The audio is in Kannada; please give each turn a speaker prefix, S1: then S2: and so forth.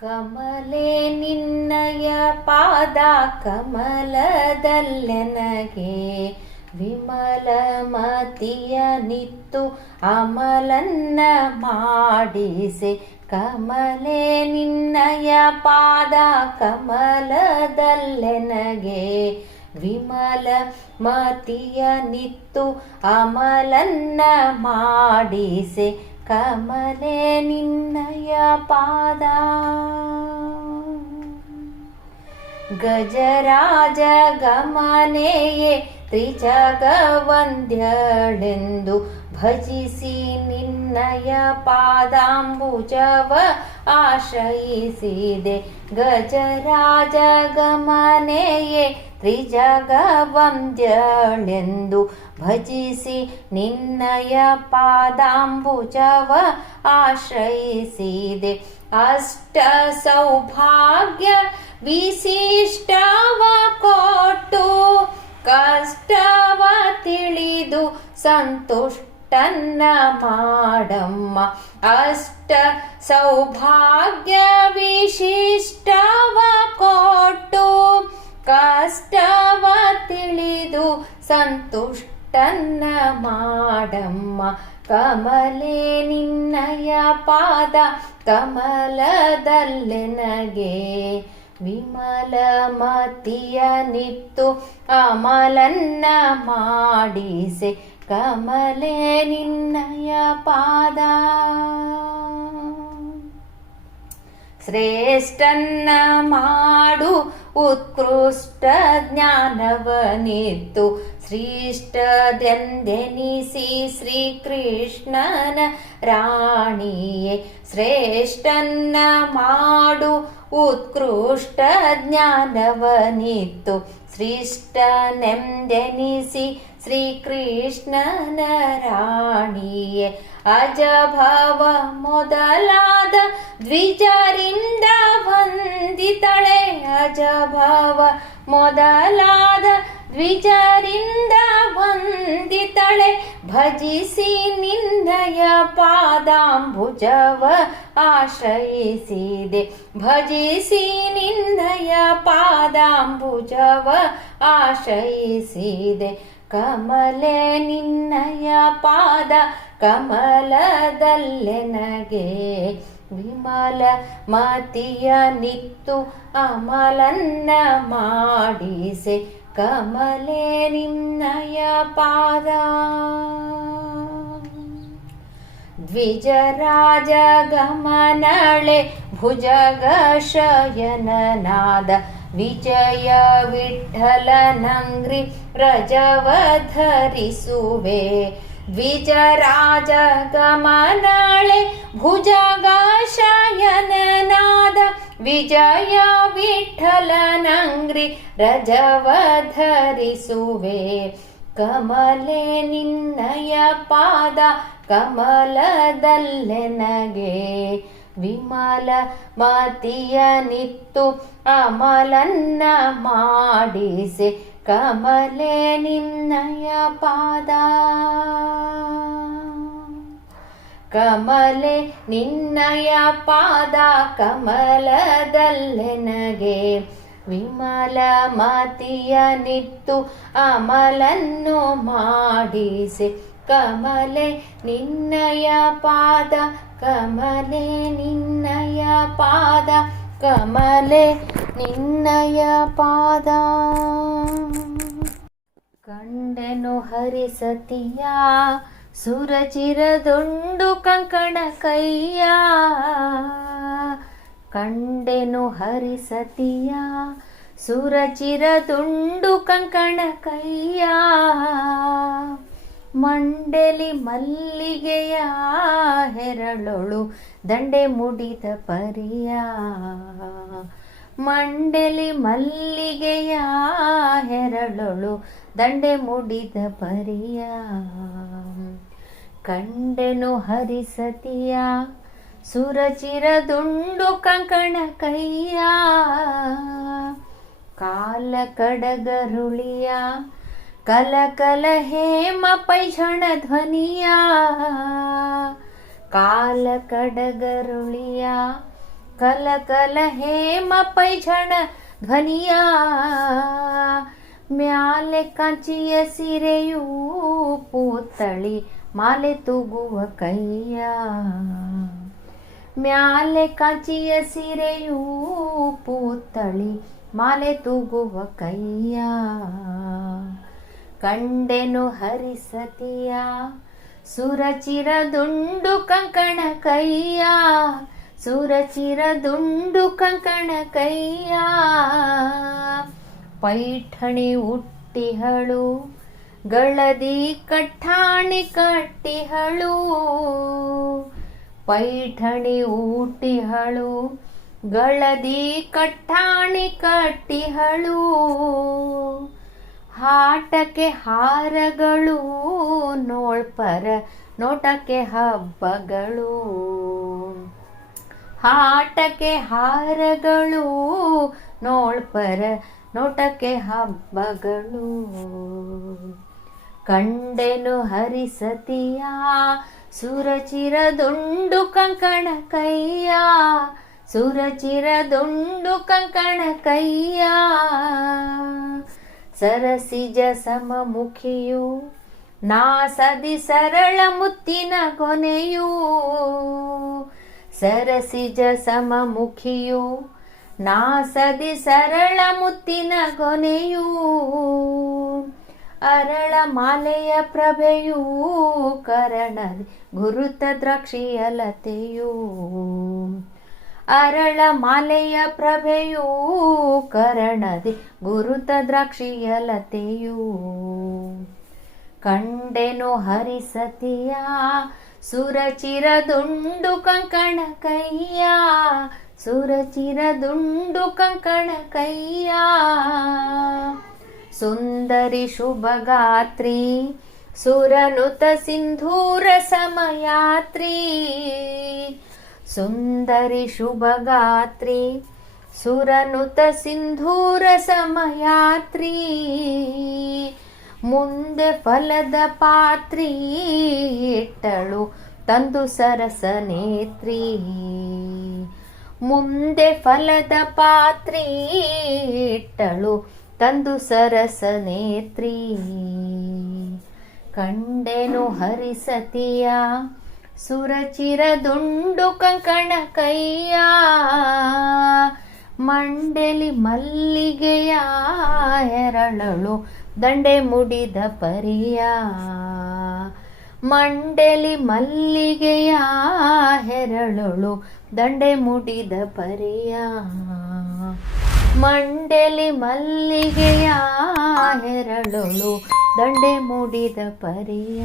S1: ಕಮಲೆ ನಿನ್ನಯ ಪಾದ ಕಮಲದಲ್ಲೆನಗೆ ವಿಮಲ ಮತಿಯ ನಿತ್ತು ಅಮಲನ್ನ ಮಾಡಿಸೆ. ಕಮಲೆ ನಿನ್ನಯ ಪಾದ ಕಮಲದಲ್ಲೆನಗೆ ವಿಮಲ ಮತಿಯ ನಿತ್ತು ಅಮಲನ್ನ ಮಾಡಿಸೆ. ಕಮಲೆ ನಿನ್ನಯ ಪಾದ ಗಜರಾಜ ಗಮನೆಯೇ ತ್ರಿಜಗವಂದ್ಯಳೆಂದು ಭಜಿಸಿ ನಿನ್ನಯ ಪಾದಾಂಬುಜವ ಆಶ್ರಯಿಸಿದೆ ಗಜರಾಜ ಗಮನೆಯೇ ತ್ರಿಜಗವಂದ್ಯಳೆಂದು ಭಜಿಸಿ ನಿನ್ನಯ ಪಾದಾಂಬುಜವ ಆಶ್ರಯಿಸಿದೆ ಅಷ್ಟ ಸೌಭಾಗ್ಯ ವಿಶಿಷ್ಟವ ಕೊಟ್ಟು ಕಷ್ಟವ ತಿಳಿದು ಸಂತುಷ್ಟನ್ನ ಮಾಡಮ್ಮ. ಅಷ್ಟ ಸೌಭಾಗ್ಯ ವಿಶಿಷ್ಟವ ಕೊಟ್ಟು ಕಷ್ಟವ ತಿಳಿದು ಸಂತುಷ್ಟನ್ನ ಮಾಡಮ್ಮ. ಕಮಲೆ ನಿನ್ನಯ ಪಾದ ಕಮಲದಲ್ಲೆನಗೆ ವಿಮಲ ಮತಿಯ ನಿತ್ತು ಅಮಲನ್ನ ಮಾಡಿಸೆ. ಕಮಲೆ ನಿನ್ನಯ ಪಾದ. ಶ್ರೇಷ್ಠನ್ನ ಮಾಡು ಉತ್ಕೃಷ್ಟ ಜ್ಞಾನವನಿತ್ತು. ಶ್ರೇಷ್ಠದೆಂದೆನಿಸಿ ಶ್ರೀಕೃಷ್ಣನ ರಾಣಿಯೇ ಶ್ರೇಷ್ಠನ್ನ ಮಾಡು ಉತ್ಕೃಷ್ಟ ಜ್ಞಾನವನಿತ್ತು ಶ್ರೇಷ್ಠನೆಂದೆನಿಸಿ ಶ್ರೀಕೃಷ್ಣನ ರಾಣಿಯೇ ಅಜಭವ ಮೊದಲಾದ ದ್ವಿಜರಿಂದ ವಂದಿತಳೆ ಅಜಭವ ಮೊದಲಾದ ದ್ವಿಜರಿಂದ ವಂದಿತಳೆ ಭಜಿಸಿ ನಿಂದಯ ಪಾದಾಂಬುಜವ ಆಶ್ರಯಿಸಿದೆ. ಭಜಿಸಿ ನಿಂದಯ ಪಾದಾಂಬುಜವ ಆಶ್ರಯಿಸಿದೆ. ಕಮಲೆ ನಿನ್ನಯ ಪಾದ ಕಮಲದಲ್ಲೆನಗೆ ವಿಮಲ ಮತಿಯ ನಿತ್ತು ಅಮಲನ್ನ ಮಾಡಿಸೆ. कमले निन्नय पादा द्विजराजगमनळे भुजगशयननाद। विजय विठ्ठलनङ्ग्रि रजवधरिसुवे। द्विजराजगमनळे भुजगशयननाद। ವಿಜಯ ವಿಠಲನಂಗ್ರಿ ರಜವ ಧರಿಸುವೆ ಕಮಲೆ ನಿನ್ನಯ ಪಾದ ಕಮಲದಲ್ಲೆನಗೆ ವಿಮಲ ಮತಿಯ ನಿತ್ತು ಅಮಲನ್ನ ಮಾಡಿಸೆ. ಕಮಲೆ ನಿನ್ನಯ ಪಾದ. ಕಮಲೆ ನಿನ್ನಯ ಪಾದ ಕಮಲದಲ್ಲೆನಗೆ ವಿಮಲ ಮತಿಯ ನಿತ್ತು ಅಮಲನ್ನು ಮಾಡಿಸೆ. ಕಮಲೆ ನಿನ್ನಯ ಪಾದ ಕಮಲೆ ನಿನ್ನಯ ಪಾದ ಕಮಲೆ ನಿನ್ನಯ ಪಾದ. ಕಂಡೆನು ಹರಿಸತಿಯ? ಸುರಚಿರದೊಂಡು ಕಂಕಣ ಕೈಯ. ಕಂಡೆನು ಹರಿಸತಿಯ ಸುರಚಿರದುಂಡು ಕಂಕಣ ಕೈಯ. ಮಂಡಲಿ ಮಲ್ಲಿಗೆಯ ಹೆರಳೊಳು ದಂಡೆ ಮುಡಿದ ಪರಿಯ. ಮಂಡಲಿ ಮಲ್ಲಿಗೆಯ ಹೆರಳೊಳು ದಂಡೆ ಮುಡಿದ ಪರಿಯ. ಕಂಡೆನು ಹರಿಸತಿಯ ಸುರಚಿರದುಂಡು ಕಂಕಣ ಕೈಯ ಕಾಲ ಕಡಗರುಳಿಯ ಕಲ ಕಲ ಹೇಮ ಪೈಝಣ ಧ್ವನಿಯ ಕಾಲ ಕಡಗರುಳಿಯ ಕಲ ಕಲ ಹೇಮ ಪೈಝಣ ಧ್ವನಿಯ ಮ್ಯಾಲೆ ಕಾಂಚಿಯ ಸಿರೆಯೂ ಪೂತಳಿ ಮಾಲೆ ತೂಗುವ ಕೈಯ. ಮ್ಯಾಲೆ ಕಾಂಚಿಯ ಸಿರೆಯೂ ಪೂತಳಿ ಮಾಲೆ ತೂಗುವ ಕೈಯ. ಕಂಡೆನು ಹರಿಸತಿಯ ಸುರಚಿರ ದುಂಡು ಕಂಕಣ ಕೈಯ. ಸುರಚಿರ ದುಂಡು ಕಂಕಣ ಕೈಯ. ಪೈಠಣಿ ಉಟ್ಟಿಹಳು ಗಳದಿ ಕಟ್ಟಾಣಿ ಕಟ್ಟಿಹಳು. ಪೈಠಣಿ ಊಟಿಹಳು. ಗಳದಿ ಕಟ್ಟಾಣಿ ಕಟ್ಟಿಹಳು. ಹಾಟಕ್ಕೆ ಹಾರಗಳು, ನೋಳ್ಪರ ನೋಟಕ್ಕೆ ಹಬ್ಬಗಳು. ಹಾಟಕ್ಕೆ ಹಾರಗಳು, ನೋಳ್ಪರ ನೋಟಕ್ಕೆ ಹಬ್ಬಗಳು. ಕಂಡೆನು ಹರಿಸತಿಯ? ಸುರಚಿರ ದುಂಡು ಕಂಕಣ ಕೈಯ? ಸುರಚಿರ ದುಂಡು ಕಂಕಣ ಕೈಯ? ಸರಸಿಜ ಸಮಮುಖಿಯು, ನಾಸದಿ ಸರಳ ಮುತ್ತಿನ ಕೊನೆಯೂ. ಸರಸಿಜ ಸಮಮುಖಿಯು, ನಾಸದಿ ಸರಳ ಮುತ್ತಿನ ಕೊನೆಯೂ. ಅರಳ ಮಾಲೆಯ ಪ್ರಭೆಯೂ ಕರಣದಿ, ಗುರುತ ದ್ರಾಕ್ಷಿಯ ಲತೆಯೂ ಅರಳ ಮಾಲೆಯ ಪ್ರಭೆಯೂ ಕರಣದಿ, ಗುರುತ ದ್ರಾಕ್ಷಿಯ ಲತೆಯೂ ಕಂಡೆನು ಹರಿಸತಿಯ ಸುರಚಿರ ದುಂಡು ಕಂಕಣ ಕೈಯ ಸುರಚಿರ ದುಂಡು ಕಂಕಣ ಕೈಯ ಸುಂದರಿ ಶುಭಗಾತ್ರಿ, ಸುರನುತ ಸಿಂಧೂರ ಸಮಯಾತ್ರಿ. ಸುಂದರಿ ಶುಭಗಾತ್ರಿ, ಸುರನುತ ಸಿಂಧೂರ ಸಮಯಾತ್ರಿ. ಮುಂದೆ ಫಲದ ಪಾತ್ರಿ, ಇಟ್ಟಳು ತಂದು ಸರಸ ನೇತ್ರಿ. ಮುಂದೆ ಫಲದ ಪಾತ್ರಿ, ಇಟ್ಟಳು ತಂದು ಸರಸ ನೇತ್ರಿ. ಕಂಡೆನು ಹರಿಸತಿಯ ಸುರಚಿರ ದುಂಡು ಕಂಕಣ ಕೈಯ. ಮಂಡೆಲಿ ಮಲ್ಲಿಗೆಯ ಎರಳಳು ದಂಡೆ ಮುಡಿದ ಪರಿಯ. ಮಂಡೆಲಿ ಮಲ್ಲಿಗೆಯ ಹೆರಳಳು ದಂಡೆ ಮುಡಿದ ಪರಿಯ. ಮಂಡೆಲಿ ಮಲ್ಲಿಗೆಯ ಹೆರಳಳು ದಂಡೆ ಮೂಡಿದ ಪರಿಯ